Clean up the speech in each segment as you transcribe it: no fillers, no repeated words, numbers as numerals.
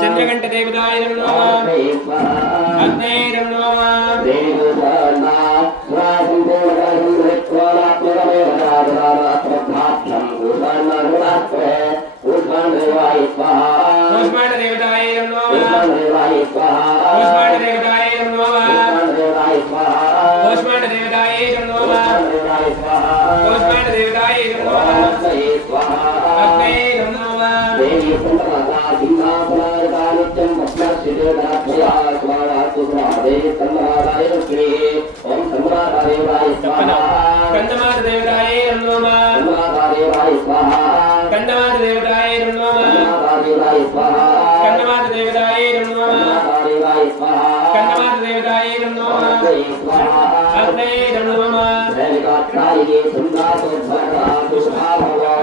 चंद्रघंट देवताय नमः अग्ने नमः पुष्पाण देवताय नमः पुष्पाण देवताय नमः पुष्पाण देवताय नमः पुष्पाण देवताय नमः अग्ने नमः देवी संतमाता सिंहासनाय नित्यं भस्मसिद्धनाथया स्वाहातु देवी संतमाताय श्री ओम संतमाता देवाय स्वाहा कंदमाता देवताय नमः कंदमाता देवाय स्वाहा कंदमाता देवताय नमः कंदमाता देवाय स्वाहा कंदमाता देवताय नमः कंदमाता देवाय स्वाहा कंदमाता देवताय नमः अग्ने नमः देवताय सुंदरातो भरा पुष्पाभवा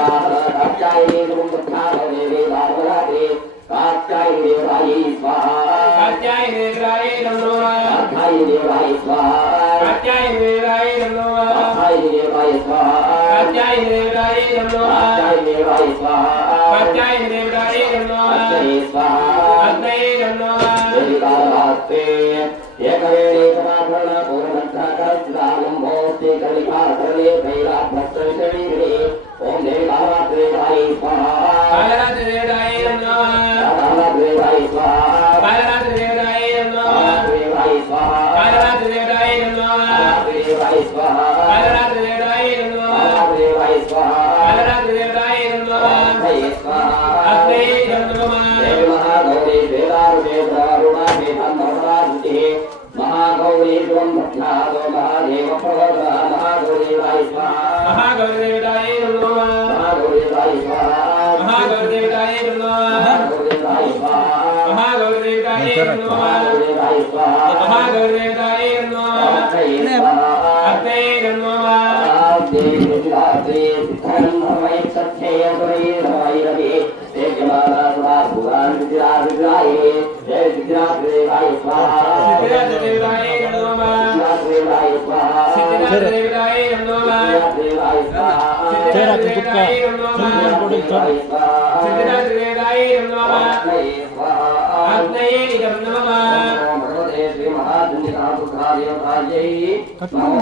कात्यायनी सुमुद्धा देवी बालवती कात्यायनी देवाय स्वाहा कात्यायनी देवाय नमः कात्यायनी देवाय स्वाहा कात्यायनी देवाय नमः कात्यायनी देवाय स्वाहा कात्यायनी देवाय नमः कात्यायनी देवाय स्वाहा कात्यायनी देवाय नमः अग्ने स्वाहा अग्ने नमः देविकारास्ते एकवेणी समाभरण पूर्णत्राकरस्लागं भोस्ते कलिकाकरणे कैलाभस्त्रविषणीरे ओम देविकारास्ते देवाय स्वाहा कालरात्रि देवाय नमः कालरात्रि देवाय स्वाहा कालरात्रि देवाय नमः देवाय स्वाहा कालरात्रि देवाय नमः देवाय स्वाहा कालरात्रि देवाय नमः देवाय स्वाहा कालरात्रि देवाय नमः अग्ने नमः देवी महागौरी वेदारुणे प्रारुणा वेदान्तराजिते महागौरी त्वं भक्तादो महादेव प्रवदा महागौरी देवाय स्वाहा महागौरी देवाय नमः महागौरी देवाय स्वाहा महागौरी देवाय नमः महागौरी देवाय स्वाहा महागौरी देवाय नमः महागौरी देवाय स्वाहा महागौरी देवाय नमः अग्ने नमः देवी रात्रि धर्ममय सत्ये वै रवि देवमाना सुरासुरान विद्याय जय विद्यादेवाय स्वाहा विद्यादेवाय नमः विद्यादेवाय स्वाहा सिद्धिदेवाय नमः विद्यादेवाय स्वाहा सिद्धिदेवाय नमः सिद्धिदेवाय नमः अग्ने नमः श्री महादुनिका पुत्रादेवतायै नमो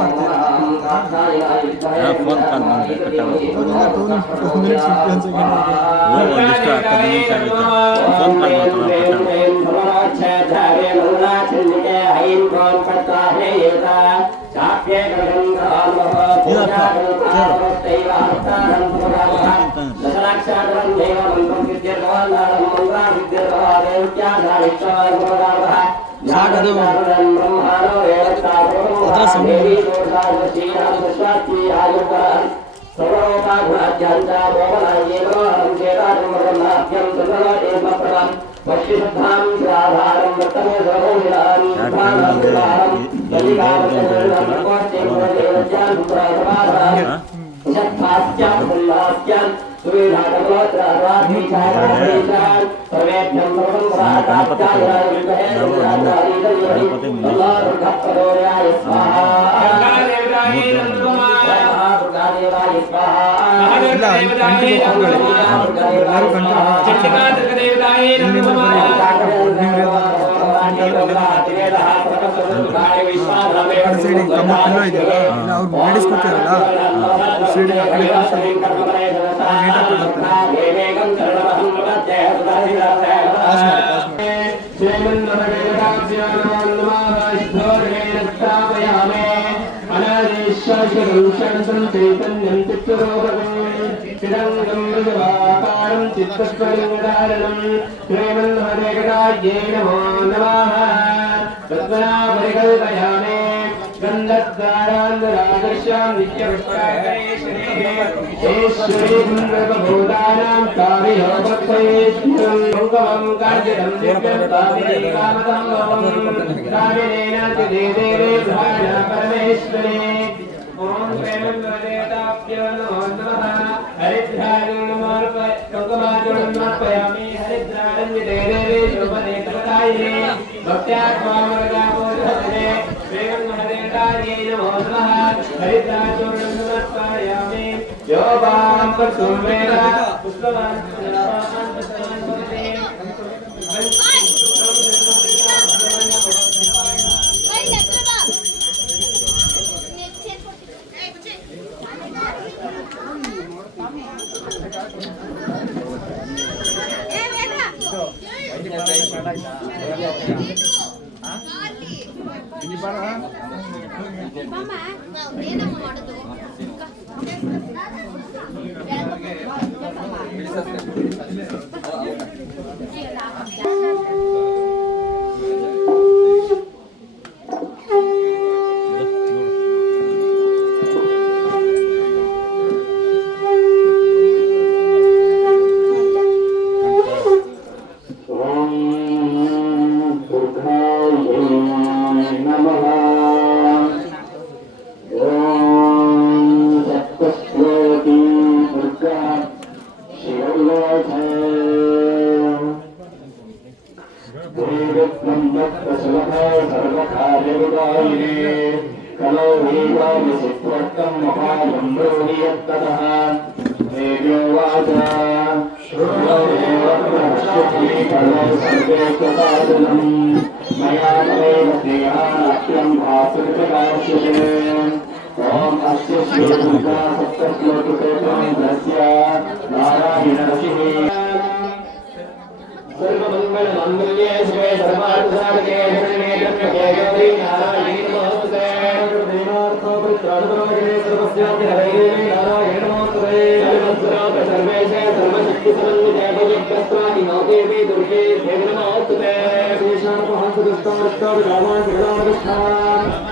हरिद्राणं गङ्गायै नमो नमः हरिद्राचूर्णं समर्पयामि यो वां कर्तुमेन पुष्पवान् सर्वमङ्गलमङ्गल्ये शिवे सर्वार्थसाधके शरण्ये त्र्यम्बके गौरी नारायणी नमोस्तुते सर्वदेवार्थोपरित्राणपरायणे सर्वस्यापि हरये नारायणी नमोस्तुते सर्वस्वरात्र सर्वेशे सर्वशक्तिसमन्विते भुजगस्त्राणि नौदेवी दुर्गे देवी नमोस्तुते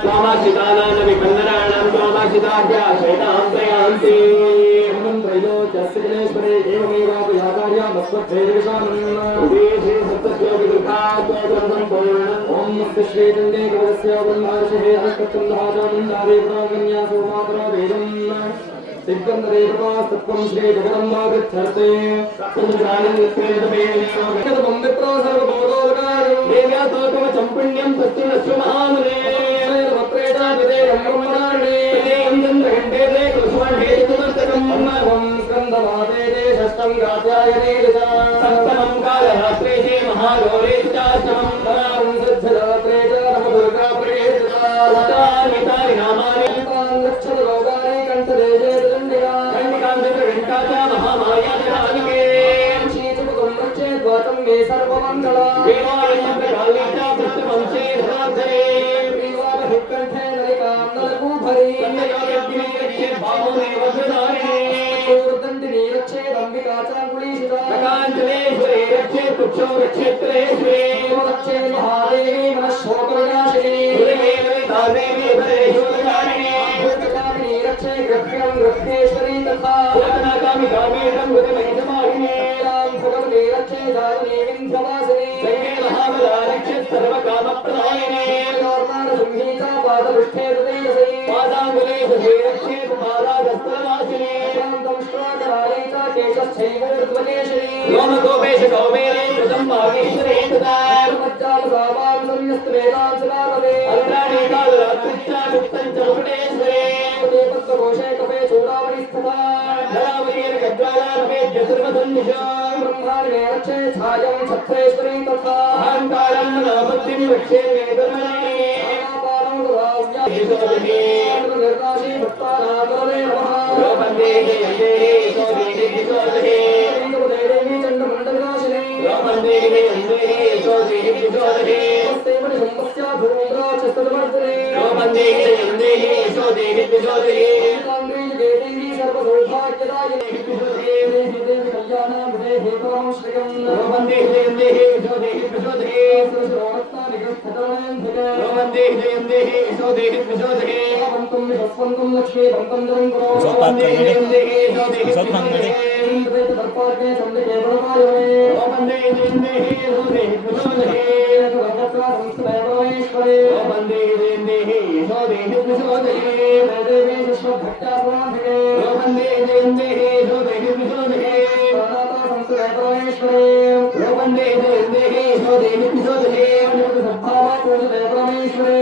त्वामाश्रितानां विपन्नराणां त्वामाश्रिताभ्यः शैतां प्रयान्ति त्रैलोक्यस्त्रिजनेश्वरे एवमेवापि याकार्यां वस्वद्धेर्विशानम् उदेशे सप्तश्लोकिदुर्गात्मजं ॐ नमस्ते श्रीचण्डे कवचस्य ब्रह्मर्षिः हस्तकन्दहाचामुण्डारे प्राकन्यासो मात्रा वेदम् सिद्धन्दरेवपास्तत्त्वं श्रीजगदम्बा गच्छर्ते संजानन्यस्तेजमेनियोगदं विप्रो सर्वभूतोदकार्यं देव्यास्तोत्रमचं पुण्यं तस्तिनश्व महामुने सर्वत्रेजाभिदेयं ब्रह्मणार्णे चन्द्रघण्टे कुसुमण्डे चतुर्मस्तकं मन्महं स्कन्दमाते षष्ठं कात्यायने सप्तमं कालरात्रे च महागौरे चाष्टमं धरां सिद्धरात्रे च नवदुर्गा प्रियेतानि नामानि गच्छत लोकानि कण्ठदेशे दण्डिका कण्डिकां च महामाया जनानिके शीतुकं रक्षेत् वाचं मे सर्वमङ्गला वेवायं च प्रत्यवंशे धराधरे कंठे नलिकां नलकूभरी कन्ययोगिनी रक्षेत् भावने वज्रधारिणे दण्डिनी रक्षेत् अम्बिका चाङ्गुलीशिता काञ्चनेश्वरी रक्षेत् कुक्षौ रक्षेत्रेश्वरी रक्षेत् महादेवी मनःशोकविनाशिनी देवी भरेश्वरकारिणी भूतकामिनी रक्षेत् गृह्यं गृह्येश्वरी तथा भूतनाकामि कामेशं भूतमहिषमाहिनी भगवती रक्षेत् दारुणी विन्ध्यवासिनी दैवे महाबला रक्षेत् सर्वकामप्रदायिनी सिंहीचा पादपृष्ठे हृदयसै पादाङ्गुले रक्षेत् पादागस्तरवासिनी श्राकरालयिता केशश्चैवोर्ध्वकेशरी लोमगोपेश कौमेरे कृतं भागेश्वरे तदा मज्जालसावां संयस्तवेदां सदापदे अल्राणि कालरात्रिश्च गुप्तं च मुकुटेश्वरे पद्मकोशे कपे चूडामणिस्तथा धरावलीर् गद्वालानवेद्य सर्वसन्निशा ब्रह्माण्डे रक्षे छायं छत्रेश्वरी तथा अहङ्कारं नवबुद्धिं रक्षे मे धर्मणे निर्नाशी भक्तानामरे नमः रोपन्दे जयन्दे सोदे सोदे देवी चण्डमण्डलनाशिनी रोपन्दे जयन्दे सोदे सोदे नमस्ते संपस्या धूम्राक्षस्तवर्धने रोपन्दे जयन्दे सोदे सोदे काङ्ग्री देवी सर्वसौभाग्यदायिनी देवी कल्याणामृते हेतवं श्रियं रोपन्दे जयन्दे सोदे सोदे सर्वरत्नानि गृह्यतरणयन्तिके रोपन्दे जयन्दे सोदे सोदे वन्तं विश्वन्तं लक्ष्मी वन्तं जलं गुरो रोपन्दे जयन्दे सोदे सोदे दर्पार्के चण्डिके बलवायवे रोपन्दे जयन्दे सोदे सोदे सर्वत्र संस्कृतैवमेश्वरे रोपन्दे जयन्दे सोदे सोदे देवी विश्वभक्त्यात्मान्धिके रोपन्दे जयन्दे सोदे सोदे प्राणाता संस्कृतैवमेश्वरे रोपन्दे जयन्दे सोदे सोदे सद्भावा पूजितैवमेश्वरे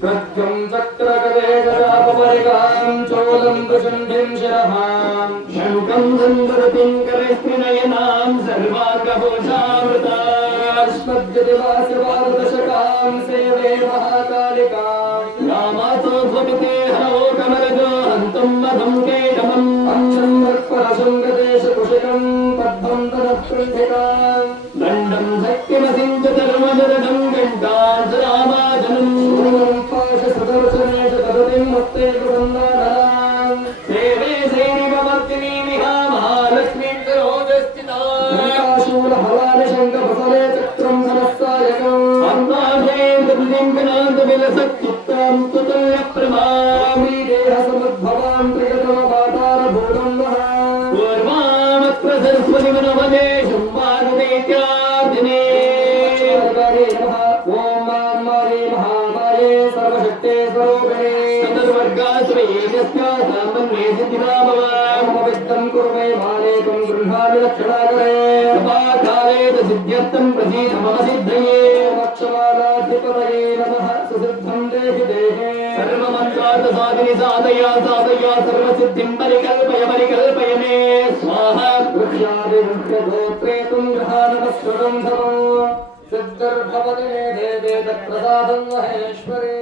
प्रत्यं चक्रगदे सदापरिकां चोर शूलं प्रचण्डं शिरहां शङ्खं सन्दरतिं करस्त्रिनयनां सर्वाङ्गभूषामृतास्मद्यदिवासवादशकां सेवे महाकालिकां रामासो ध्वपिते हरो कमलजो हन्तं मधं केटमम् अक्षन्दर्परशृङ्गदेशकुशकं पद्मं तदत्कृण्ठिकां दण्डं शक्तिमसिं च धर्मजरडं घण्टां रामाजनं पाशसदर्शनेश तदतिं हस्ते प्रबन्धाधरां सेवे श्रीनिवमर्तिनीमिहा महालक्ष्मीं करोदस्थितां शूलफलानि शङ्खफसले चक्रं धनस्सायकम् अन्ताशेन्द्रबुद्धिं विनान्तविलसच्चित्तां तुतुल्यप्रभामि देहसमुद्भवां त्रिगतमपातारभूतं वः पूर्वामत्र सरस्वति मनवने संवाददैत्यार्दिने ॐ माये महामाये सर्वशक्ते स्वरूपिणे चतुर्वर्गाश्रयेजस्यामन्ये सिद्धिरामवामविद्धं कुर्मे मानेकं गृह्णामि लक्षणाकरे कृपाकाले च सिद्ध्यर्थं प्रसीद मम सिद्धये मोक्षमालाधिपतये नमः सुसिद्धं देहि देहे सर्वमन्त्रार्थसाधिनि साधया साधया सर्वसिद्धिं परिकल्पय परिकल्पय मे स्वाहा गृह्यादिगोत्रे तुं गृहानमस्वरं धमो सिद्धिर्भवति मे देवे तत्प्रसादं महेश्वरी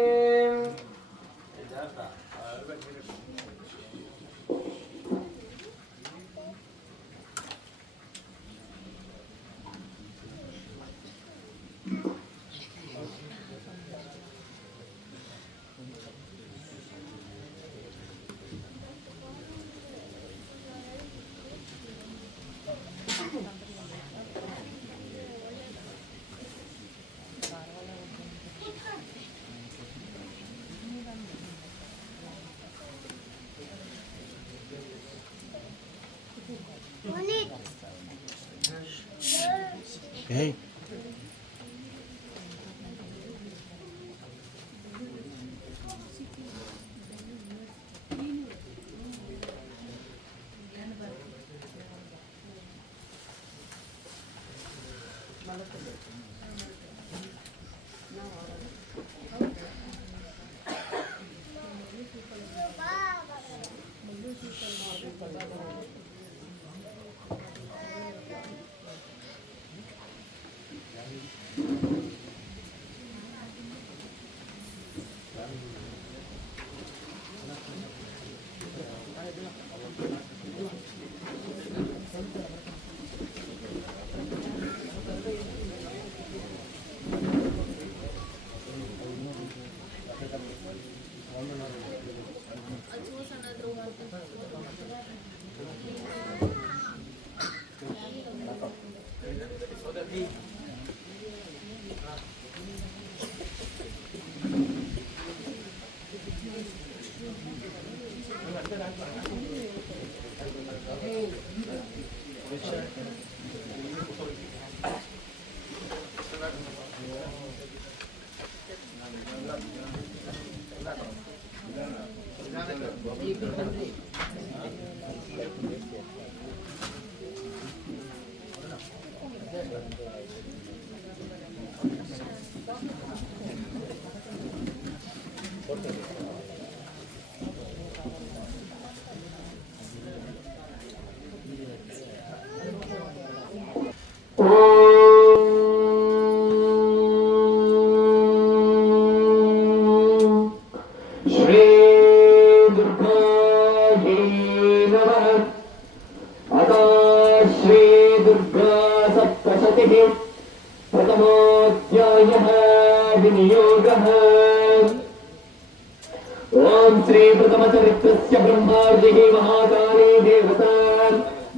Hey. प्रथमोऽध्यायः विनियोगः। ओम श्री प्रथमचरित्रस्य ब्रह्मार्जिः महाकाली देवता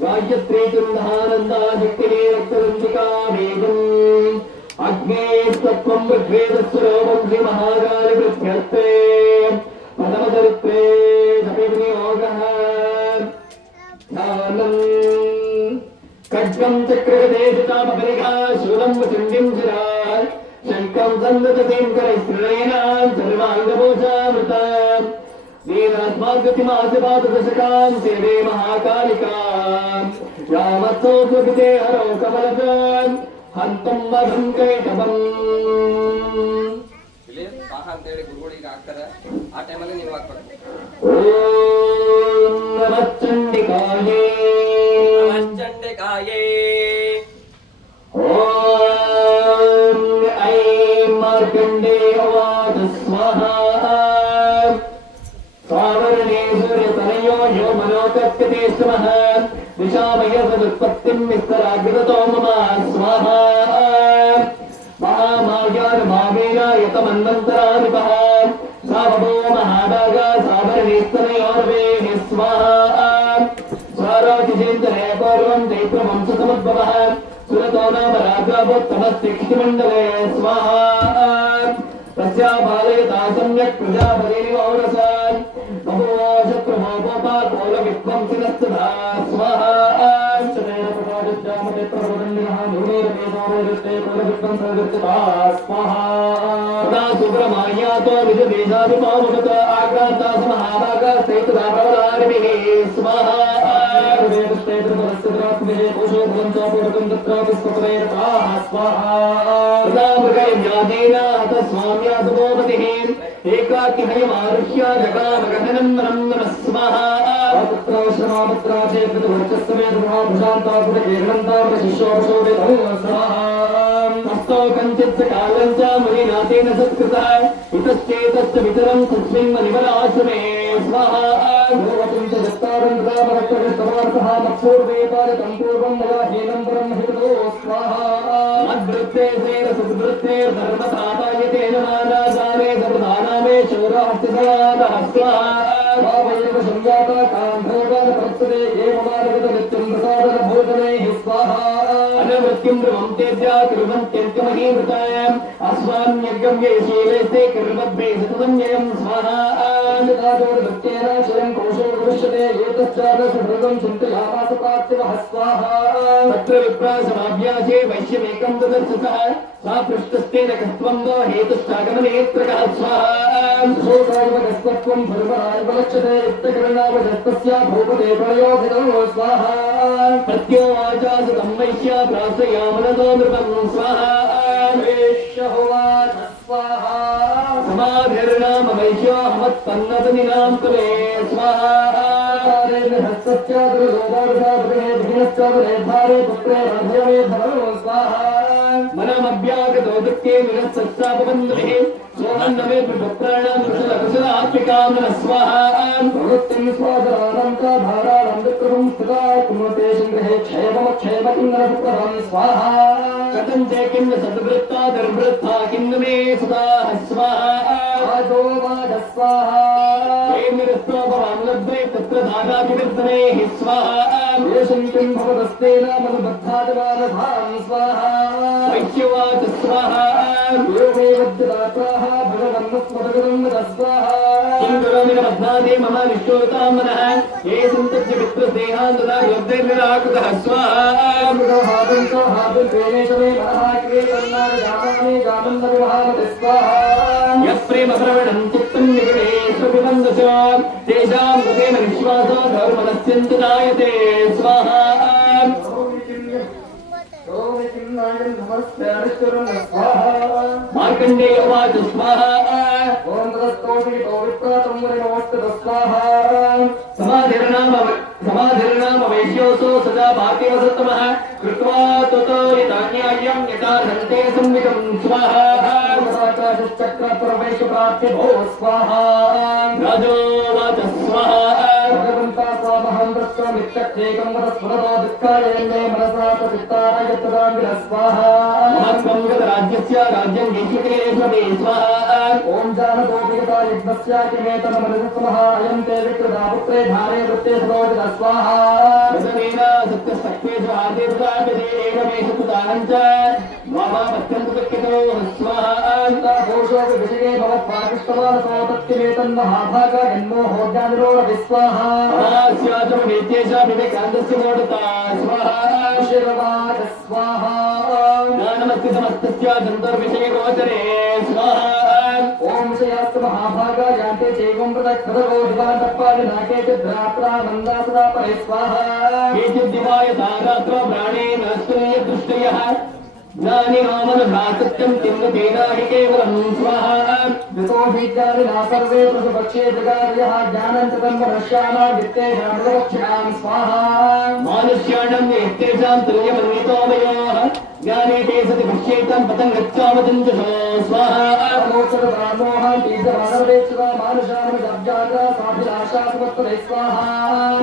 गायत्री चन्द्रानन्दा शक्तिः रक्तरञ्जिका वेदम् अग्नेस्तत्त्वं ऋग्वेदस्वरूपं श्री महाकाली प्रत्यर्थे प्रथमचरित्रे विनियोगः। खड्गं चक्रगदेशतापरिघा शूलं वचण्डीं शिरा शङ्खं सन्दततीं करैस्त्रिणयनां सर्वाङ्गभूषामृतां वीरात्मागतिमासिपादशकां सेवे महाकालिकां रामस्थो स्वपिते हरौ कमलजां हन्तं मधं कैटभम् ಅಂತೇಳಿ ಗುರುಗಳಿಗೆ ಹಾಕ್ತಾರೆ. ಆ ಟೈಮಲ್ಲಿ ನೀವು ಹಾಕ್ಬೇಕು. ಓಂ ನಮಃ ಚಂಡಿಕಾಯೇ ನಮಃ ಚಂಡಿಕಾಯೇ ಓಂ ಐಂ ಮಾರ್ಕಂಡೇಯವಾದ ಸ್ವಾಹಾ ಸಾವರ್ಣೇ ಸೂರ್ಯತನಯೋ ಯೋ ಮನೋಕಪ್ಯತೆ ಸ್ಮಃ ದಿಶಾಮಯ ಸದುತ್ಪತ್ತಿಂ ವಿಸ್ತರಾಗ್ರತೋ ಮಮ ಸ್ವಾಹಾ महामार्गान् भावेन यतमन्वन्तराधिपः सावभो महाभाग सावरणेस्तनयोर्वेः स्वाहा स्वारोतिचेन्तने पूर्वं चैत्रवंशसमुद्भवः सुरतो नाम राजावोत्तमस्तिक्षिमण्डले स्वाहा तस्या बालयता सम्यक् प्रजापतिनिवौरसान् बभूव शत्रुमोपोपाकोलविध्वंसिनस्तथा स्वाहा सुब्रह्मण्यातो विजदेशाभिमामुखत आक्रान्ता समहाभागा सैतदाप्रवदारिभिः स्वाहा मृगयज्ञातेन हत स्वाम्या सुभोपतिः एकाकिहयमारुह्य जगामगहनं नमः स्वाहा पुत्राश्रमापुत्रा हस्तो कञ्चित् कालं च मुनिनाथेन सत्कृतः इतश्चेतश्च वितरं तस्मिन् मणिवराश्रमे स्वाहा भगवतीं च दत्तारं रामभक्तः मत्पूर्वेपादकं पूर्वं मया हीनं परं हितो स्वाहा मद्वृत्ते सेन सुवृत्ते धर्मतातायते नमानादाने धर्मदानामे शौरास्तिसयातः स्वाहा भावैव संजाता कान्धोगान प्रस्तुते एवमानगत नित्यं प्रसादन भोजने स्वाहा अनवृत्तिं ब्रह्मं तेभ्यः कुर्वन्त्यन्त्यमहीमृताय अस्मान्यज्ञं ये शीलेस्ते कुर्वद्भे सततं स्वाहा भक्तेन स्वयं कोशो भविष्यते एतश्चादशभृगं चिन्तयामास पार्थिवः स्वाहा तत्र विप्रासमाभ्यासे वैश्यमेकं तदर्थसः सा पृष्ठस्तेन कस्त्वं वो हेतुश्चागमनेत्रकः स्वाहा शोकायवकस्त्वं भर्मरायवलक्ष्यते इत्यकरणावशस्तस्या भूपते प्रयोगिनो स्वाहा प्रत्योवाचा सुतं वैश्या प्रासयामनतो नृपं स्वाहा वेश्यहोवाच स्वाहा समाधिर्नाम वैश्यो हमत्पन्नतनिनां कुले स्वाहा स्वाहा मनमभ्यागतो दुःखे विनस्सत्सापबन्धुभिः सोमन्नमे पुत्रप्राणां कुशलकुशलात्मिकां नमः स्वाहा प्रवृत्तिं स्वादराणं च धाराणं विक्रमं स्थिता कुमते सिंहे क्षयमक्षयमकिं नरपुत्रं स्वाहा कथं च किं सद्वृत्ता दुर्वृत्ता किं मे सुता स्वाहा आदो वाद स्वाहा लब्धे तत्र दानाभिवर्तने स्वाहा येषं किं भवदस्तेन मनुबद्धादिवानधां स्वाहा वैश्यवाच स्वाहा योगे वज्रदात्राः भगवन्नस्मदगुरुं स्वाहा किं करोमि न बध्नादि मम निष्ठोतां मनः ये सन्तस्य पितृस्नेहान् तदा योग्यैर्निराकृतः स्वाहा मृगोहादन्तो हादुर्वेणेशमे मनः क्रियकर्णानि जामानि जामन्नविभावति स्वाहा यः प्रेमप्रवणं चित्तं निगमे स्वपिबन्धस तेषां कृतेन विश्वासो धर्मनस्यन्तदायते स्वाहा मार्कण्डेय उवाच स्वाहा ॐ ततस्तोषितो विप्रातं मुनिनमस्तु स्वाहा समाधिर्नाम वैश्योऽसो सदा भाग्यवसत्तमः कृत्वा त्वतोरितान्याय्यं यथार्हन्ते संवितं स्वाहा चक्रप्रवेशप्राप्तिभो स्वाहा राजोवाच स्वाहा भगवन्ता स्वामहं दृष्ट्वामित्यक्षेकं वरस्फुरतो दुःखाय मे मनसा प्रचित्तारयत्तदां विरः स्वाहा महात्मं गतराज्यस्य राज्यं ईश्वरेश्वरे स्वाहा ॐ जानतोऽपिगता यज्ञस्य किमेतनमनुसुमः अयं ते विकृता पुत्रे धारे वृत्ते सरोजितः स्वाहा वदनेन सत्यस्तक्वेषु आदिर्दाभिदेवमेषुतानं च वामापत्यन्तुकितो स्वाहा घोषोऽपि विषये भवत्पाकृष्टवानसो तत्किमेतन्महाभागा जन्मोहोज्ञानिरोढ स्वाहा स्याचमुनेत्येषाभिवेकान्तस्य मोडता स्वाहा शिरवाच स्वाहा ज्ञानमस्ति समस्तस्य जन्तुर्विषये गोचरे स्वाहा ॐ विषयास्तु महाभागा यान्ते चैवं प्रदक्षरगो दिवान्तप्पादिनाके चिद्रात्रा नन्दासदा परे स्वाहा केचिद्दिवाय तारात्रो प्राणेन स्तूयदृष्टयः ज्ञानिनामनुभासत्यं किन्नुतेनाहि केवलं स्वाहा यतो हि ज्ञानिना सर्वे पशुपक्षे जगार्यः ज्ञानं च तन्मनुष्याणां वित्तेषां प्रदक्षिणां स्वाहा मानुष्याणां नित्येषां तुल्यमन्वितोमयोः ज्ञाने ते सति पश्येतां पतङ्गच्चामदञ्जसो स्वाहा मोक्षदामोहं तीर्थमानवेक्षता मानुषानुजब्जाग्रा साभिलाषा समत्पदे स्वाहा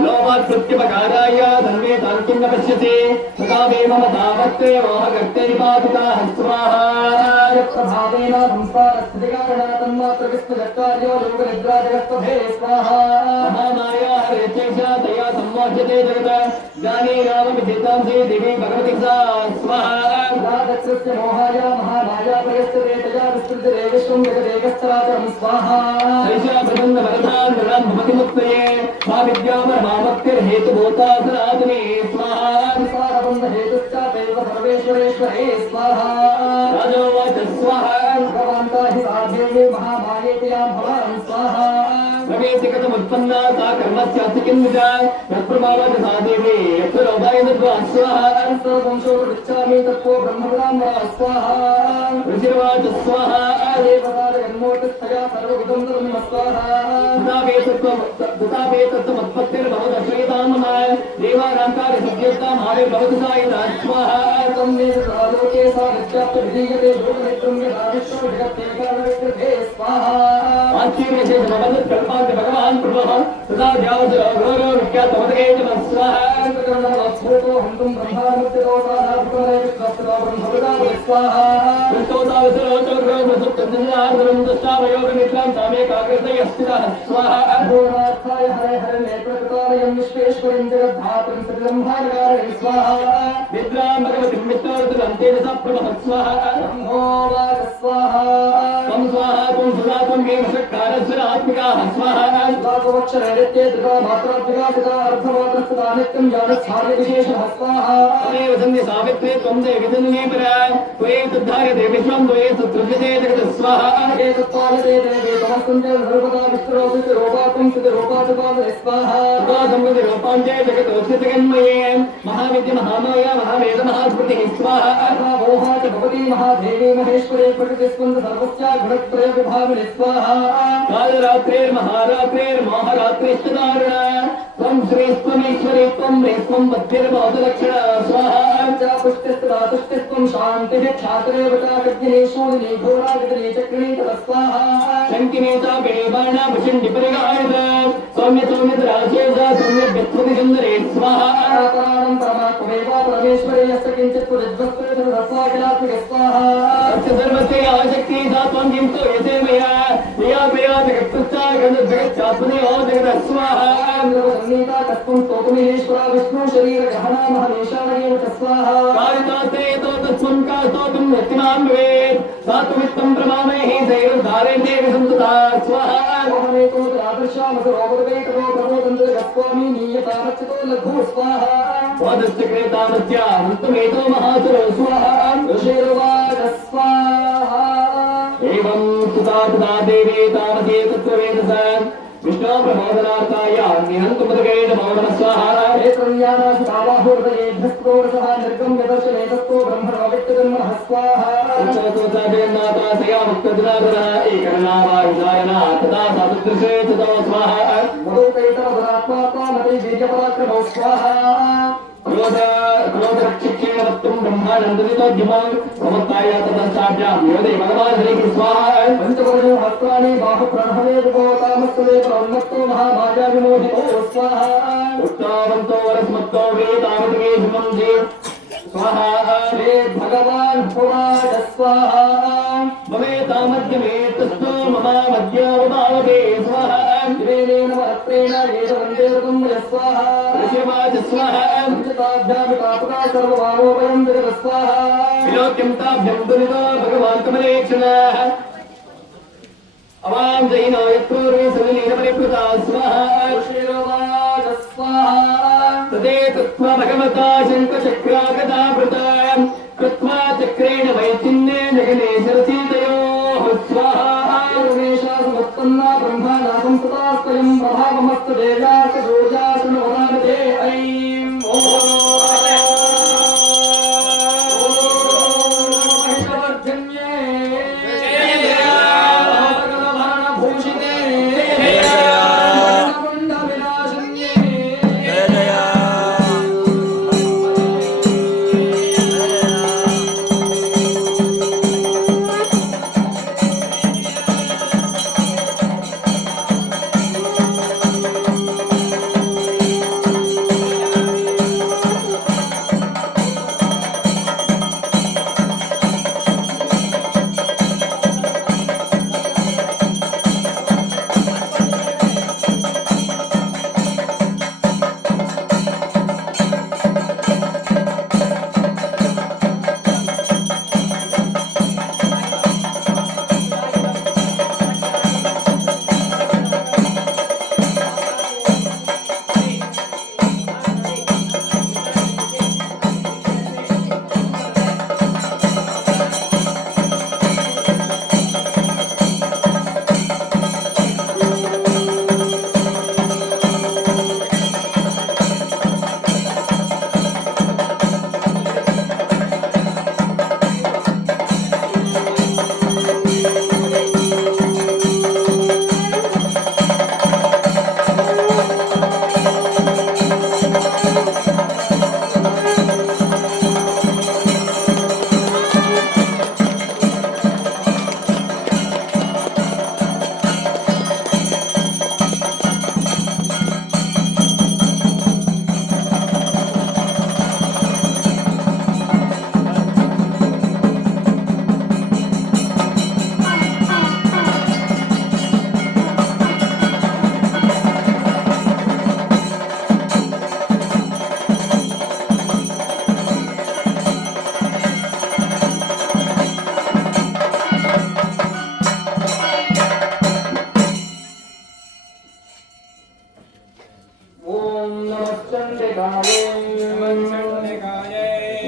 लोभात् प्रत्यपकाराय धन्वे तां किं न पश्यसि तथा मे मम तावत्ते मोहकर्ते निपातिताः स्वाहा यत्प्रभावेन संस्कारस्थितिकारणा तन्मात्रविस्मजत्कार्यो लोकनिद्राजगत्पथे स्वाहा महामाया हरेत्येषा तया सम्मोह्यते जगत् ज्ञानेनावमिधितां से देवी भगवती सा स्वाहा राधकृत्य मोहाय महामाया प्रयस्यते तया विस्तृते विश्वं जगदेकस्तराचरं स्वाहा ऐषा प्रबन्धवरदान् नृणां भवति मुक्तये सा विद्यामर्मामक्तिर्हेतुभूता सनातने स्वाहा सारबन्धहेतुश्चापैव सर्वेश्वरेश्वरे स्वाहा राजोवाच स्वाहा भगवन्ता हि साधेवे महामायेति यां भवान् स्वाहा रमेति कथमुत्पन्ना सा कर्मस्यास्ति किन्विता यत्प्रभावति सा देवी यत्रोपायनत्वा स्वाहा सर्वंशोपरिच्छामि तत्त्वो ब्रह्मविदाम्बरा स्वाहा ऋषिर्वाच स्वाहा देवताजन्मोतिस्थया सर्वविदं धर्म स्वाहा तथापेतत्वमुत्पत्तिर्भवदश्रयतां मम देवानां कार्यसिद्ध्यर्थां आविर्भवति सा यथा स्वाहा तं मे लोके सा नित्याप्तविधीयते लोकमित्रं यथा विश्वं जगत्येकाविष्कृते स्वाहा आश्चर्यशेषमवदत्कल्पान्त भगवान् प्रभुः तदा द्यावसो गौरव विख्यातमदगे नमः स्वाहा स्फूर्तो हन्तुं ब्रह्मामुच्यतो साधापुरे विश्वस्ततो ब्रह्मविदावति स्वाहा विष्णोदावसरो चोग्रवसुप्तञ्जनार्दनं दष्टावयोगनिद्रां सामेकाग्रतय स्थितः स्वाहा अधोनार्थाय हरे हरे नेत्रकृतालयं विश्वेश्वरं जगद्धातुं त्रिब्रह्माणकारणं स्वाहा निद्रां भगवतीं विष्णोर्दुरं तेजसा प्रभः स्वाहा ब्रह्मोवाच स्वाहा त्वं स्वाहा त्वं सुधा त्वं वेदशक्कारस्वरात्मिकाः स्वाहा स्वापवक्षरैत्ये त्रिका मात्रात्मिका पिता अर्थमात्रस्तदा नित्यं जानच्छार्यविशेषः स्वाहा तदेव सन्धि सावित्रे त्वं देवि सन्धि परा त्वयेतद्धार्यते विश्वं त्वयेतत्सृज्यते जगत् स्वाहा एतत्पालते देवे तमस्तं च सर्वदा विष्णुरोपितरूपात्मं स्थितिरूपादपादे स्वाहा संगतिरूपाञ्च जगतोऽस्थितिगन्मये महाविद्य महामाया महावेद महास्मृतिः स्वाहा मोहा च भवती महादेवी महेश्वरे प्रकृतिस्पन्द सर्वस्या गुणत्रय विभाविनि स्वाहा कालरात्रेर्महारात्रेर्मोहरात्रिस्तदारुणा त्वं श्रीस्त्वमीश्वरी त्वं रेस्त्वं पद्भिर्बोधलक्षणा स्वाहा पुष्टिस्तदा तुष्टिस्त्वं शान्तिः क्षात्रेव चाकज्ञिनी शूलिनी घोरागतिनी चक्रिणी तव स्वाहा शङ्किनी चापिणी बाणा भुषण्डि परिगायत सौम्य सौम्यतराशेषा सौम्यभ्यस्त्वति सुन्दरे स्वाहा पराणं परमात्ममेव परमेश्वरे यस्य किञ्चित् पुरज्वस्त्रे सर्वस्वाखिलात्मिक स्वाहा तस्य सर्वस्य आशक्ति सा त्वं किं स्तूयते मया या मया जगत्पुच्छा जगच्चात्मनेयो जगतः स्वाहा सन्नीता तत्त्वं स्तोतुमीश्वरा विष्णु शरीर गहना महनीशानयेव च स्वाहा कारितास्ते तो तत्त्वं का स्तोतुं यत्तिमां भवेत् सा तु वित्तं प्रमामैः सैर्धारेण देवी सन्तता स्वाहा मोहनेतो आदर्शामसरोपदवेतरो प्रबोधन्तर्गस्वामी नीयतामच्युतो लघु स्वाहा वादस्य क्रेतामस्य मृत्युमेतो महासुरो स्वाहा ऋषिर्वाच स्वाहा एवं सुता तदा देवी तामसे तत्त्ववेदसा विष्णु प्रबोधनार्थाय निहन्तुमदगे नमो नमः स्वाहा एतन्यानासुतावाहुर्दयेभ्यस्तोरसः निर्गम्य दर्शने तत्तो ब्रह्मणोवित्तजन्मनः स्वाहा जगन्नाथा सया मुक्तजनार्दना एकरणावायुधायना तथा सातुदृशे ततो स्वाहा मदोकैतमधरात्मा त्वामति वीर्यपराक्रमो स्वाहा क्रोधरक्षिक्षेण वक्तुं ब्रह्मानन्दनितोद्यमं प्रमत्ताय ततश्चाभ्यां योदे भगवान् हरिः स्वाहा पञ्चवर्षो हस्तानि बाहुप्रणहवे विभोतामस्तवे प्रोन्मत्तो महामाया विमोहितो स्वाहा उत्तावन्तो वरस्मत्तो वेदावतिगे शुभं देव स्वाहा श्री भगवान् उवाच स्वाहा भवेतामद्यमे तस्थो मम मद्यावदावते स्वाहा शिवेनेन वरत्रेण वेदवन्देरतं स्वाहा ऋषिवाच स्वाहा ताभ्यामितापुता सर्वभावोपयं जगत् स्वाहा विलोक्यं ताभ्यं दुरितो भगवान् कमलेक्षणाः अवां जैनो यत्पूर्वे सलिलेन परिप्लुता स्वाहा ऋषिर्वाच स्वाहा तदेतत्त्वा भगवता शङ्खचक्रागदाभृतां कृत्वा चक्रेण वैचिन्ये जगने शरसीतयोः स्वाहा रमेशा समुत्पन्ना ब्रह्माणा संस्तुता स्वयं प्रभावमस्तु देव्यास रोजासुनोदानते ऐं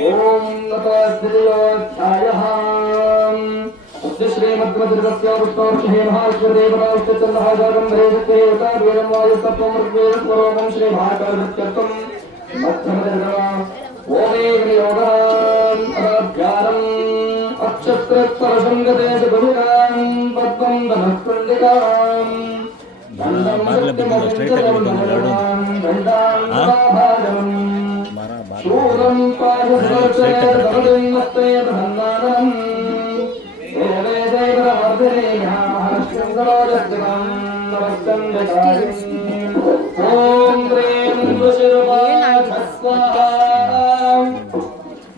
ओम नमः श्रीमद्मद्रस्य पुष्पवर्षे महाश्वदेवताश्चन्द्रः जागम्भरेशक्रियता वेदं वायुस्तत्त्वमृग्वेदस्वरूपं श्रीमहाकालभृत्यर्थं मध्यमदर्गम् ओमेग्नियोगान् अदाभ्यारम् अक्षत्रस्परसङ्गते च बहुगान् पद्मं धनस्कण्डिकान् दण्डं सत्यमविन्दरवन्दनान् दण्डान् सदाभाजम् शूलं पाशसरचयदवदिन्नस्तयदहन्नानम् ओम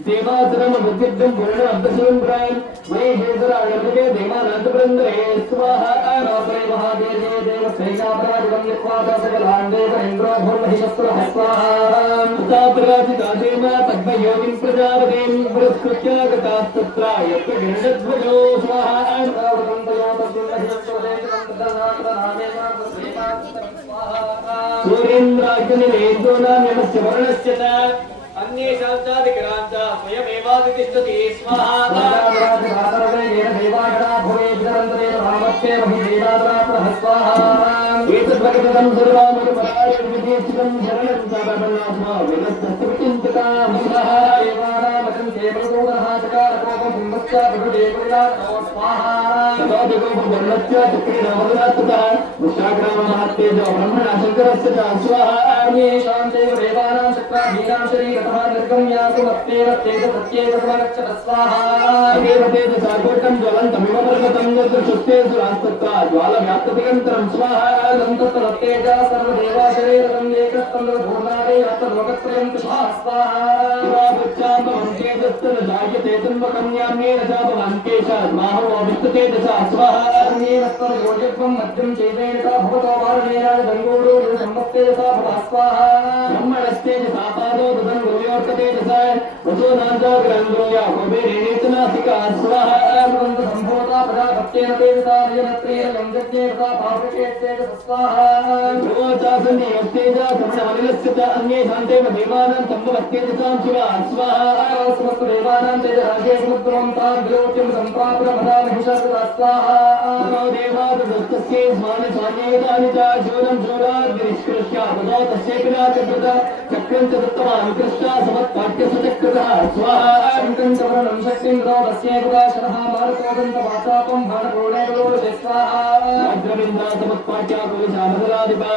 देवासुरम बुद्धिद्यं पूर्ण अब्दशिवं प्रायं महेश्वरायर्गे देवानाथवृन्दे स्वाहा नापरे महादेवे देव सैनापराजं यत्वादा सकलाण्डेव इन्द्रो भूर्महिषस्वरः स्वाहा तापराजितादेमा पद्मयोगिं प्रजापतिं पुरस्कृत्य गतास्तत्रा यत्र गणध्वजो स्वाहा तावतं तयो तस्मिन् महेश्वरदेवं तदनाथनामेन स्वाहा सूर्येन्द्राग्निवेदो नाम यमस्य वर्णस्य च अन्येषां च विक्रान्त स्वयमेवातिष्ठति स्वाहा रामराजभातरवेण देवागणा भुवे विदरन्तरे रामस्य महिदेवात्रात्रः स्वाहा एतद्भगवतं सर्वामुपराय विदेशितं शरणं चापन्नास्मा वेदस्तस्तिचिन्तकां स्वाहा देवानामकं केवलदोदः चकारकोपं बिम्बस्य भगदेवयातो स्वाहा सदादिगोपवर्णस्य चक्रीनवदनात्तः विशाग्राममहात्तेजो ब्रह्मणा शङ्करस्य च स्वाहा अन्येषां चैव देवानां चक्राधीनां शरीरतः निर्गम्यासु मत्तेव तेज सत्येव समरक्षत स्वाहा एव तेज सागोटं ज्वलन्तमिव पर्वतं निर्दुष्टेषु रास्तत्वा ज्वालव्याप्तदिगन्तरं स्वाहा लन्तत्तमत्तेज सर्वदेवा शरीरतं एकस्तं भूर्णादे रत्तलोकत्रयं स्वाहा स्वाहा जायते तन्वकन्याम्येन चापवान्केशात्माहो अवित्ततेजसा स्वाहा अन्येन स्तरयोजत्वं मध्यं चैतेन सा भवतो वारणेन गङ्गोरो सम्पत्तेजसा भवा स्वाहा ब्रह्मणस्तेजसा पादो दुर्योर्कतेजसा वसोनान्तो ग्रन्थोया कुबेरेणेतनासिका स्वाहा संभवता प्रजापत्येन तेजसा नियमत्रेण यञ्जज्ञेता पावकेतेजसा स्वाहा ध्रुवोचासन्ति यस्तेजा समणमनिलस्य च अन्ये शान्तेव देवानां सम्भवत्तेजसां शिवा स्वाहा समस्त देवानां तेजराजे समुद्रं तां विलोक्यं सम्प्राप्य मदामहिषा स्वाहा देवादुस्तस्य स्मानि स्वान्येतानि च शूलं शूलाद्विनिष्कृष्य ततो तस्य पिनाचकृत चक्रं च दत्तवान् कृष्णा समत्पाठ्यसचक्रतः स्वाहा कण्ठवर्णं शक्तिं ततो तस्यैकदा शरः मारुतोदन्तवाचापं भानपूर्णैकलोषे स्वाहा अग्रविन्द्रा समत्पाठ्या कुलिशामदलाधिपः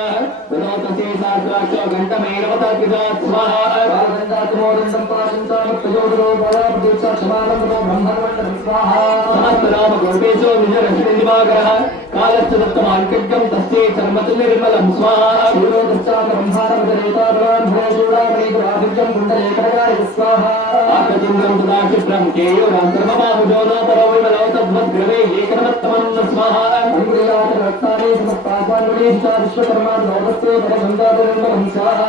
ततो तस्य सात्राक्ष घण्टमेरवताकृता स्वाहा बालगन्धात्मोदन्तं पाशं चामत्तयोदरो बलाप्रदीक्षा क्षमानं ततो ब्रह्मण्डं स्वाहा समस्तरामगोपेशो निजरश्मिनिवाकरः कालश्च दत्तवान् खड्गं तस्यै चर्मच निर्मलं स्वाहा शूरोदश्चान्तरंभारमजरेताभवान् भवेशूरामणिगुराभिज्ञं कुण्डलेकरगाय स्वाहा आकचिन्द्रं तदा क्षिप्रं केयोरान्तर्मबाहुजो नापरो विमलौ तद्वद्ग्रवे एकनमत्तमं स्वाहा अङ्गुलीयातरक्तानि समस्तास्वान्वनेषा विश्वकर्मा लोकस्य परसङ्गातरङ्गमं स्वाहा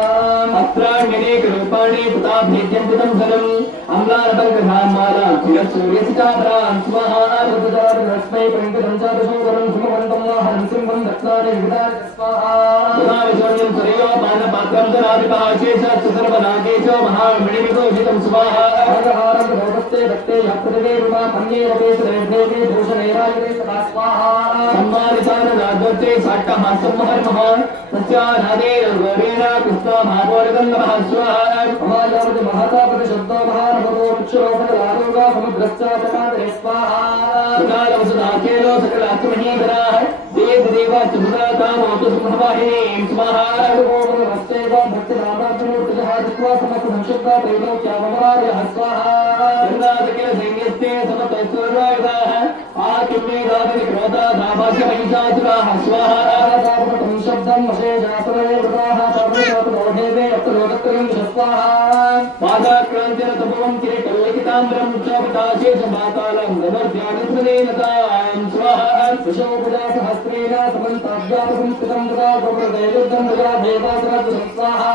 अत्राण्यनेकरूपाणि तथा भेद्यन्तितं धनम् अम्लारपङ्कधान्माला चिरसूर्यसिताभरान् स्वाहा ऋतुजातरस्मै पङ्कजं चादशोकरं सुमवन्तं वाहनं सिंहं दक्षिणानि विविधानि स्वाहा विशोण्यं सरयो पानपात्रं धनादिपः शेषाश्च सर्वनागेशो महामणिविभूषितं स्वाहा अग्रहारं लोकस्ते दत्ते यप्रतिवे विमा पन्येरपेशरेर्देवे भूषणैरायुधे सदा स्वाहा सम्मानितान राजोच्चे साट्टहास्यं महर्मः तस्यानादेर्वरेण कृष्णा महाभोरगं नमः स्वाहा समाजावति महतापति शब्दो महानभवो वृक्षरोपणलारोगा समुद्रश्चाचकान्तरे स्वाहा सुकालवसुधाखेलो सकलात्महीधराः देवदेवाश्च सुदातामोतु सुखवाहिनीं स्वाहा गोपनवश्चैव भक्तिनामात्मूर्तिजः जित्वा समस्तसंशुद्धा त्रैलोक्यामरार्यः स्वाहा गङ्गादकिलसैन्यस्ते समतैश्वर्यायुधाः आकिम्मेधादिक्रोधाधाभाष्यमहिषासुराः स्वाहा तापकटं शब्दं वशेषासुरे वृताः तापकटोधेवे अत्रलोकत्रयं स्वाहा पादाक्रान्तिरतभवं किरीटल्लिखिता తాంబ్రం చోపదాశేష మాతాలం నమర్ధ్యానుస్మనేనతాం స్వాహా కుశోపదా సహస్రేణ సమంతాభ్యాత సంస్కృతం తదా గోప్రదేయుద్ధం తదా దేవాసనత్ స్వాహా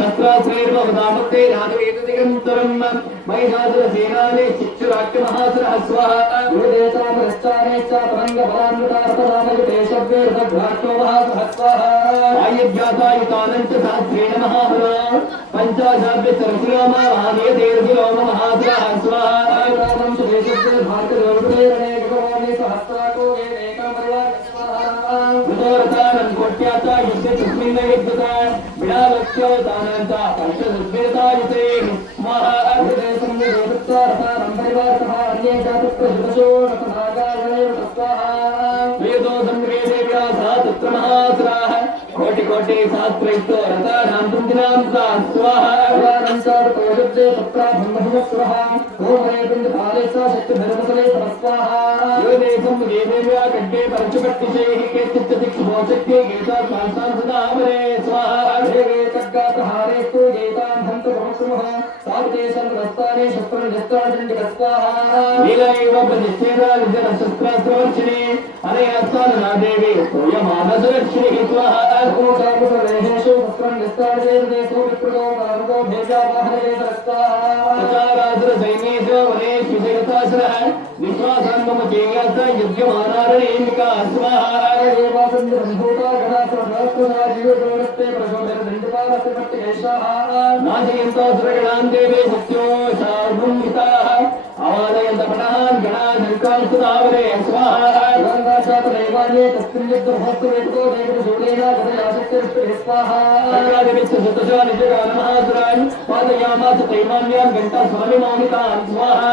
శస్త్రాశ్రైర్మహదామత్తే రాజవేదిగంతరం మహిషాసుర సేనానే చిచ్చురాక్య మహాసురః స్వాహా యోదేశామరశ్చానేశ్చ తరంగఫలామృతార్పదామయుతే శబ్దేర్దఘ్రాట్యో మహాసురః స్వాహా ఆయుధ్యాతాయుతానంచ సహస్రేణ మహాసురా పంచాశాభ్యసరసురామా మహాదేదేర్సులోమ మహాసురః స్వాహా రామం సుదేశస్య భారతదేవప్రేరణే గవామి సహస్రాకో ఏకం పరివార స్వాహా ఉదోరతానం కోట్యాచ యుద్ధ తస్మిన్న యుద్ధత విడాలక్ష్యోతానంచ పంచదుర్భిరతాయుతే స్వాహా అర్ధదేశం విదోత్సారతానం పరివారతః అన్యే జాతప్రజుషో రతనాగాయైవ స్వాహా వేదో సంవేదే వ్యాసా తత్ర మహాసురాః కోటి కోటి శాస్త్రైస్తో రతానాం తుందినాం స్వాహా నంచాతోజే తత్ర బ్రహ్మస్వః ఓమే పిండపాలేస శక్తి ధర్మసలే స్వాహా యోదేశం దేవేవ్యా కడ్డే పరచుకట్టిశేః కేచిత్ దిక్షుభోచక్తి గీతాన్ మాంసాన్ సదామరే స్వాహా దేవే ఖడ్గాతహారేస్తు గీతాన్ హంత భవస్మః సావితేశం రస్తానే శస్త్రనిస్తాచండిక స్వాహా నీలైవ ప్రతిష్ఠేదా విజన శస్త్రాస్త్రవర్షిణి అనయాస్తాన నాదేవి తోయమానసురక్షిణి స్వాహా ఓషాపురేషు శస్త్రనిస్తాచేర్దేశో విప్రదో పరమతో భేజావాహనే స్వాహా సచారాసుర సైన్యేషు వనేషు జగతాసురః విశ్వాసాన్ మమ చేయాస యజ్ఞమానారణేమికా స్వాహా దేవాసంభూతా గణాసురనాస్తునా జీవోస్తే ప్రశోభరదండపాలస్య పట్టికేశాః నాశయంతాసురగణాం దేవే సత్యోషాభూమితాః అవాదయంత పణాన్ గణాశంకాన్ సుధావరే స్వాహా గంగాశాతరేవాణ్యే తస్మిన్ యుద్ధమహోత్సవేతుకో దేవశూలేన గదయాశక్తిరిష్టే స్వాహా అగ్రాదివిశ్వ శతశో నిజగాన మహాసురాన్ పాదయామాస తైమాన్యాం గంటా స్వామి మౌనితాన్ స్వాహా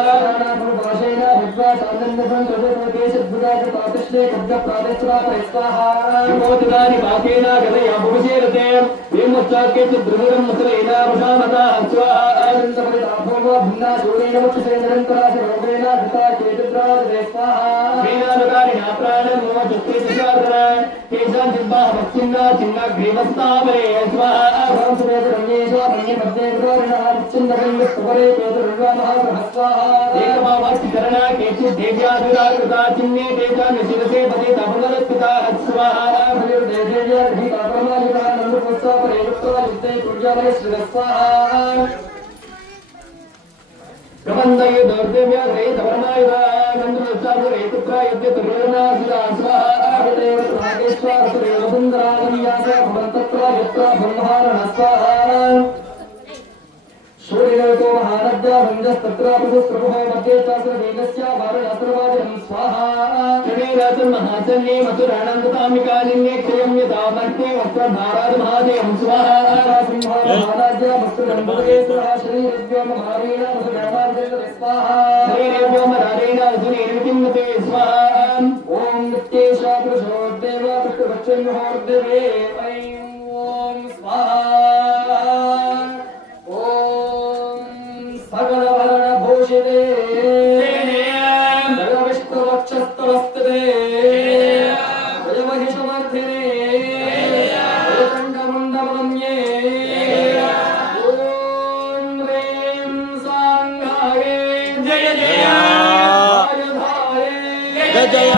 భాషేన విద్వాసానందసం ప్రజోపదేశద్భుతాది పాతిష్ఠే కబ్జ ప్రాతిష్ఠాపై స్వాహా విమోచితాని పాకేన గదయా భువిశేరతే వేముచ్చాకేత ద్రుమిరం ముసలేన వృషామతాః స్వాహా అనంతపరితాభోమ భిన్నా శూలేన ముక్షసే నిరంతరాశ రోగేణ ధృతా కేతుద్రాజతే స్వాహా శ్రీనాథకారిణా ప్రాణం మోచస్తే దిశార్దన కేశాన్ జిద్వాహ పశ్చిన్నా చిన్న గ్రీవస్తావరే స్వాహా భ్రాంసువేద రమ్యేశ మన్య మధ్యే గృహారిణః విచ్ఛిన్నభింగ స్తవరే కేతుర్వా మహాసురః స్వాహా ఏకమావాచి కరణ కేచి దేవ్యాదురాకృతా చిన్నే దేశాన్ శిరసే పదే తపనరత్పితాః స్వాహా దేవ్యా ధీతా పరమాలికా నందపుత్సా పరేయుక్తా యుద్ధే కుర్యాలయ శ్రీ స్వాహా ప్రబంధయ దౌర్దేవ్య రేత వర్ణాయుధ నందుచాదురే పుత్ర యజ్ఞ తుర్యనాసిదా స్వాహా దేవ నాగేశ్వర సురేవ సుందరానియాస భవంతత్ర యత్ర బ్రహ్మారణ స్వాహా సూర్యతో మహానద్య భంజస్తత్ర పుష్ప్రభో మధ్యే చాస్ర వేదస్య వారణాస్రవాదినం స్వాహా త్రివేదాతుల్ మహాచన్యే మధురానందతామికాలిన్యే క్షయం యథామర్తే వస్త్రధారాద్ మహాదేవం స్వాహా సింహారాజ్య వస్త్రగంధే స్వాహా శ్రీరుద్యోమ మహారీణ వసుగణమార్దేవ స్వాహా శ్రీరుద్యోమ రారేణ వసునేర్వితిమ్మతే స్వాహా ఓం నిత్యేశాపురుషోర్దేవ పుష్పవచ్చన్మహోర్దేవే ఐం ఓం స్వాహా సగణభరణ భూషితే జగవిష్ణువక్షస్థలస్థితే జయమహిషమర్ధినే జయచండముండమరమ్యే ఓం హ్రీం సాంఘాయే జయ జయ ఆయుధాయే జయ జయ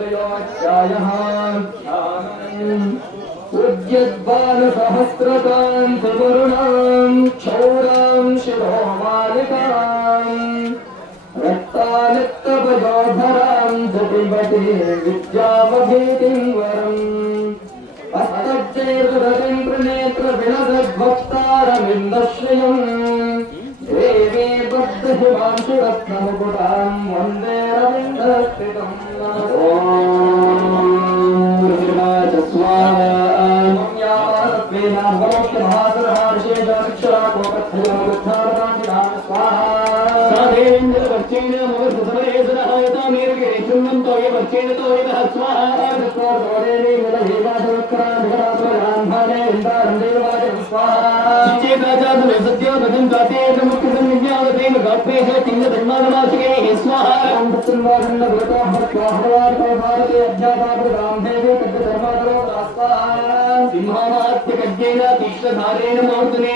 तयोध्यायः उद्यद्बालसहस्रकान्तवरुणां क्षौरां शिरोमालिकाम् रक्तालिप्तपयोधरां जटिपते विद्यामभीतिं वरम् हस्तच्चैर्दृढं त्रिनेत्रविलसद्भक्तारविन्दश्रियम् देवी बद्धहिमांशुरत्नमुकुटां वन्दे रविन्दस्थितम् ॐ सिंहामात्यकज्ञेन तीक्ष्णधारेण मूर्धने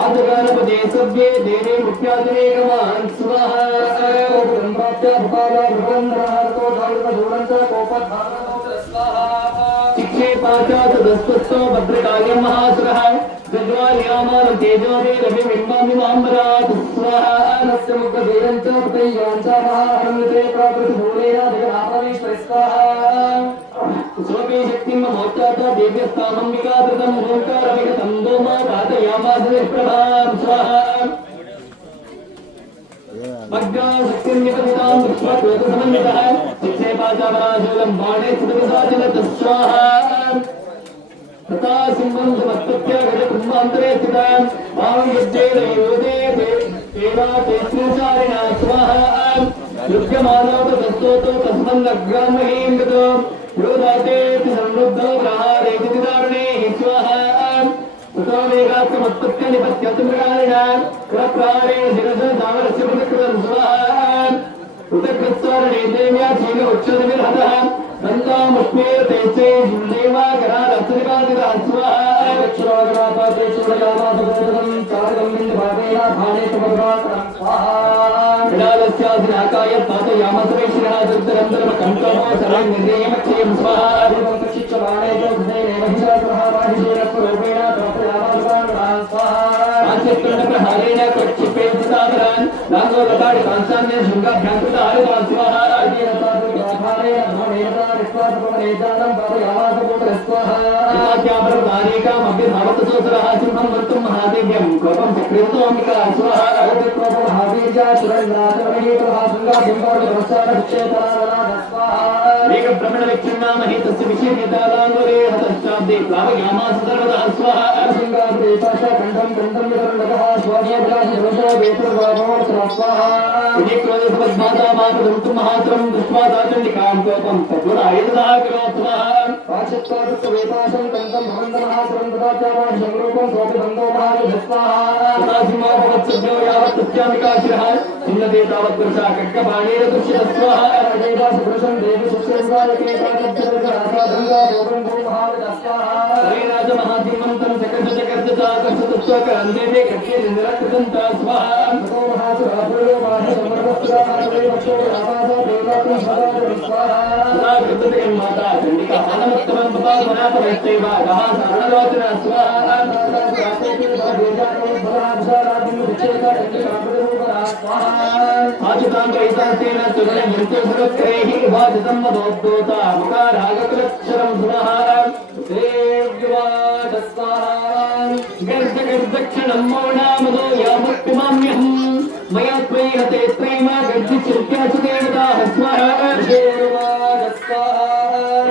आदगानपदे सभ्ये देवे मुख्यादिने गमान् स्वाहा शिक्षेपाचातदस्तस्थो भद्रकार्यं महासुरः जज्वाल्यामानं तेजोदे रविबिम्बाम्बिमाम्बरात् स्वाहा नस्य मुखधीरं च पतय्यां च महाहरन्ते प्राकृतभूलेन जगन्नाथेश्वरि स्वाहा सोऽपि शक्तिं मोक्षात् देव्यस्थानम्बिका कृतं ओङ्कारमिगतं दोमा घातयामास प्रभां स्वाहा मग्गाशक्तिर्निपतितां दृष्ट्वा क्रोधसमन्वितः शिक्षेपाचामराशूलं बाणे स्थितविसाचलत स्वाहा तथा सिंहं समर्पत्य गजकुम्भान्तरे स्थितां वामयुद्धेन योधे देवा चैत्रेचारिणा स्वाहा युध्यमानो तस्तोतो तस्मन्नग्रामहीं गतो योधातेऽपि संरुद्धो प्रहारेति दारुणे स्वाहा ततो वेगात्मत्पत्य निपत्यतमृगालिना कृतप्राणेन शिरसः दावरस्य पृथक्कृतं स्वाहा पृथक्कृत्सारणे देव्या चीन उच्चतमिर्हतः दन्तामुष्मेरते चे देवा करालस्तनिपातितः स्वाहा दक्षिणाग्रापाते चूडयामासगोदकं चारकं बिन्दुभावेन भाणे समग्राकरं स्वाहा विडालस्यासिनाकाय पातयामसवेशिनः दुर्धरं कण्ठमो सर्वं निर्देयमक्षयं स्वाहा शिक्षमाणे च हृदयेन महिषासुरः माहिषेरस्वरूपेण तोत्रयामासुरान् स्वाहा प्रहारेण प्रक्षिपेति सादरान् नागोदकाडि कांसान्य शृङ्गाभ्याङ्कृतारितान् स्वाहा स्वाहा सिंहं वर्तुं महादेव्यं कोपं चक्रिवतोऽम्बिका स्वाहा एकब्रह्मणविच्छिन्नामहि तस्य विषयेतालाङ्गुरे हतश्चाब्दे प्लावयामास सर्वतः स्वाहा कण्ठं कण्ठं वितरणतः स्वाध्याभ्यासदोषो वेतुर्वाभवं स्वाहा क्रोधसमद्माता मातृं महात्रं दृष्ट्वा दाचण्डिकां कोपं तद्वदायतः करोत् स्वाहा पाशत्वादस्य वेताशं कण्ठं भवन्तमहात्रं तदाचामाशं सोऽपि बन्धो महाविधस्वाहा तथा सिंहोपवत्सभ्यो यावत् तस्याम्बिका शिरः चिन्नते तावत् पुरुषः खड्गबाणेन दृश्यतः स्वाहा देवासुपुरुषं देवी सुक्षेन्द्रायकेताकब्जरजरासाधङ्गा गोपं भो महाविधस्वाहा श्रीराजमहासिंहं तं सकर्षचकर्षचाकर्षतत्त्वकरन्देवे खड्गे निरकृतं ता स्वाहा ततो महासुरापुरो माहिसमर्वस्त्राहारेवक्षोरापासो देवात्मं सदाजं स्वाहा सदा कृतते माता चण्डिका आनमत्तमं पपावनापरश्चैव गः सारणलोचना स्वाहा आचिताङ्गैतास्तेन सुगुणं यन्तुसुरक्रैः वाचितं मदोद्दोता मुखारागकुलक्षरं स्वाहा देव्यवाच स्वाहा गर्जगर्जक्षणं मौनामदो यामुक्तिमाम्यहम् मया त्वयि हते त्रैमा गर्जिचिन्त्यासु देवताः स्वाहा देवाच स्वाहा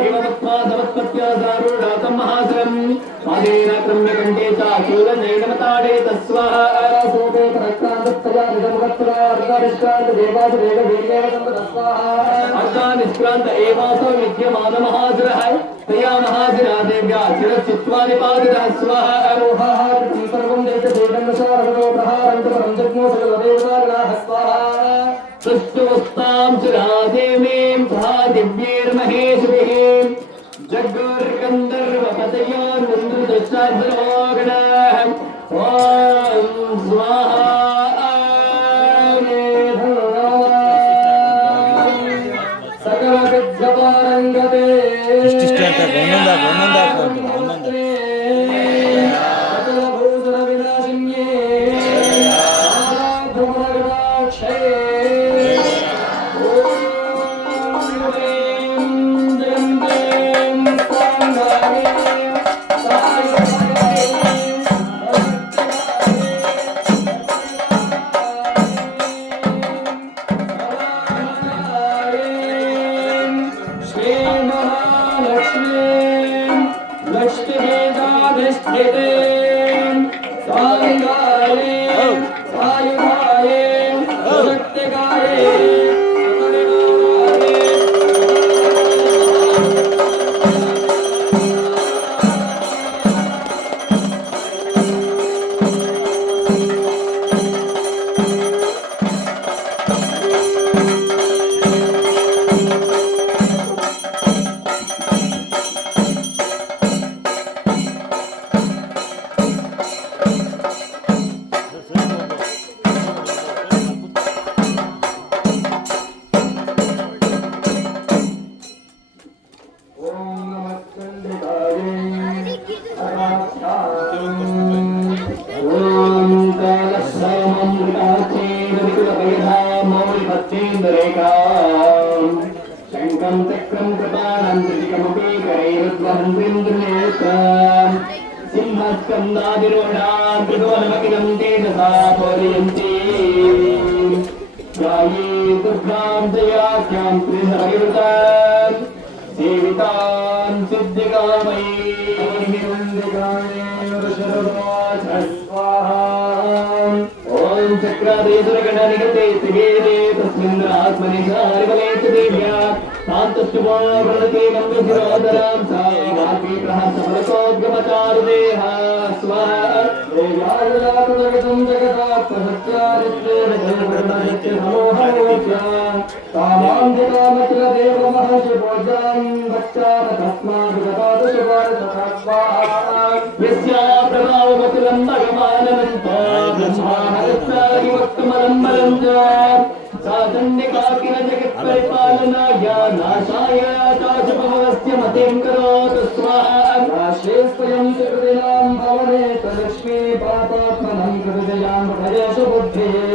एवमत्वा समत्पत्या दारुणातं महासरम् आदेन क्रम्यकण्ठे च शूलनैनमताडे तस्वाहा सोपे प्रक्रान्तया निजमुखत्रा अर्धानिष्क्रान्त देवासु देववीर्येण तस्वाहा अर्धानिष्क्रान्त एवासो विद्यमानमहासुरः तया महासुरा देव्या शिरश्चित्वा निपातितः स्वाहा रोहाः सर्वं दैत्यदेवन्नशारदो प्रहारन्तु परं जग्मो सकलदेवतागणाः स्वाहा सृष्टुस्तां चिरादेवीं सहा दिव्यैर्महेशभिः जगुर्गन्धर्वपतयो नन्दुदशाद्रोगणाः ॐ स्वाहा सकल ಇಷ್ಟಿಷ್ಟ ಅಂತ ಒಂದೊಂದು शङ्खं चक्रं कृपाणं त्रिकमपि करैरुद्वहन्त्रिन्द्रनेत्रं सिंहस्कन्दादिरूढां त्रिभुवनमखिलं तेजसा पूरयन्ति ध्याये दुर्गां जयाख्यां त्रिसहयुतां सेवितां सिद्धिकामयीं स्वाहा ॐ चक्रादेशरगणनिगते त्रिवेदे तस्मिन् आत्मनि सारिवलेत देव्या तान्तस्तुभो वृणते मङ्गलशिरोदरां सा वापी प्रहसफलकोद्गमचारुदेहा स्वाहा देव्याजलातजगतं जगदात्मसत्यारित्रेण समोहमोच्या तामां जगामखिलदेवमहर्षिभोजां गच्छाम तस्माद्गतादशवारसः स्वाहा यस्या प्रभावमखिलं भगवाननन्तो ब्रह्माहरस्तादिवक्तमलम्बरं च सा दण्डिकाकिल जगत्परिपालनाय नाशाय चाचुपवस्य मतिं करोतु स्वाहा नाशे स्वयं सुकृतिनां भवने लक्ष्मी पापात्मनं कृतजयां भजसु बुद्धेः